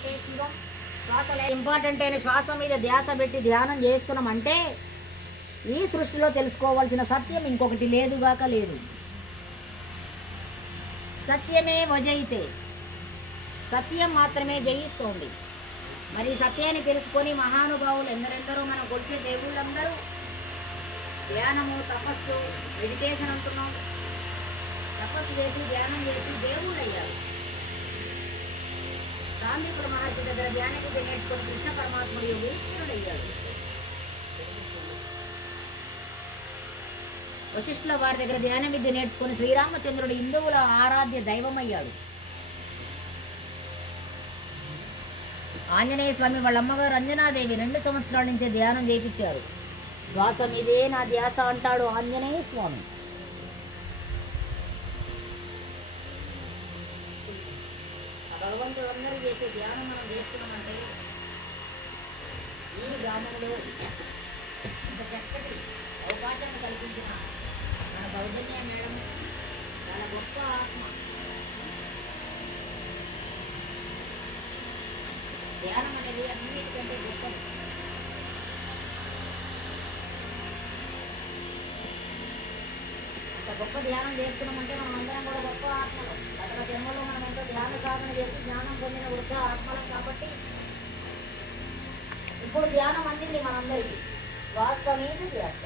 అంటే శివం, శ్వాస ఇంపార్టెంట్ అయిన శ్వాస మీద ధ్యాస పెట్టి ధ్యానం చేస్తున్నామంటే ఈ సృష్టిలో తెలుసుకోవాల్సిన సత్యం ఇంకొకటి లేదుగాక లేదు. సత్యమే వజయితే, సత్యం మాత్రమే జయిస్తోంది. మరి సత్యాన్ని తెలుసుకొని మహానుభావులు ఎందరెందరో మనం కొలిచే దేవుళ్ళందరూ ధ్యానము, తపస్సు, మెడిటేషన్ అంటున్నాం, తపస్సు చేసి ధ్యానం చేసి దేవుళ్ళు అయ్యారు. గాంధీపుర మహర్షి దగ్గర ధ్యాన విద్య నేర్చుకొని కృష్ణ పరమాత్ముడు యోగేశ్వరుడు అయ్యాడు. వశిష్ఠుల వారి దగ్గర ధ్యాన విద్య నేర్చుకొని శ్రీరామచంద్రుడు హిందువుల ఆరాధ్య దైవం అయ్యాడు. ఆంజనేయ స్వామి వాళ్ళ అమ్మగారు అంజనాదేవి 2 సంవత్సరాల నుంచే ధ్యానం చేయించారు. శ్వాస మీదే నా ధ్యాస అంటాడు ఆంజనేయ స్వామి. భగవంతుడు అందరూ చేసే ధ్యానం మనం చేస్తున్నామంటే ఈ గ్రామంలో ఇంత చక్కటి అవకాశాన్ని కల్పించిన మన బౌద్ధన్య మేడం చాలా గొప్ప ఆత్మ. ధ్యానం అనేది అన్నిటికంటే గొప్పది. అంత గొప్ప ధ్యానం చేస్తున్నామంటే మనం అందరం కూడా గొప్ప ఆత్మలు. గత జన్మలో మనం ఎంతో ధ్యాన సాధన చేసి జ్ఞానం పొందిన వృద్ధ ఆత్మలం కాబట్టి ఇప్పుడు ధ్యానం అందింది మనందరికీ. వాస్తవమైన ధ్యాస.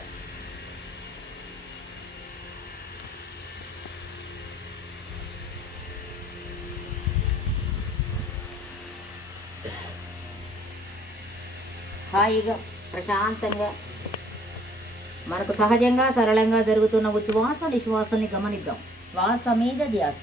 హాయిగా ప్రశాంతంగా మనకు సహజంగా సరళంగా జరుగుతున్న ఉచ్ఛ్వాస నిశ్వాసాన్ని గమనిద్దాం. శ్వాస మీద ధ్యాస.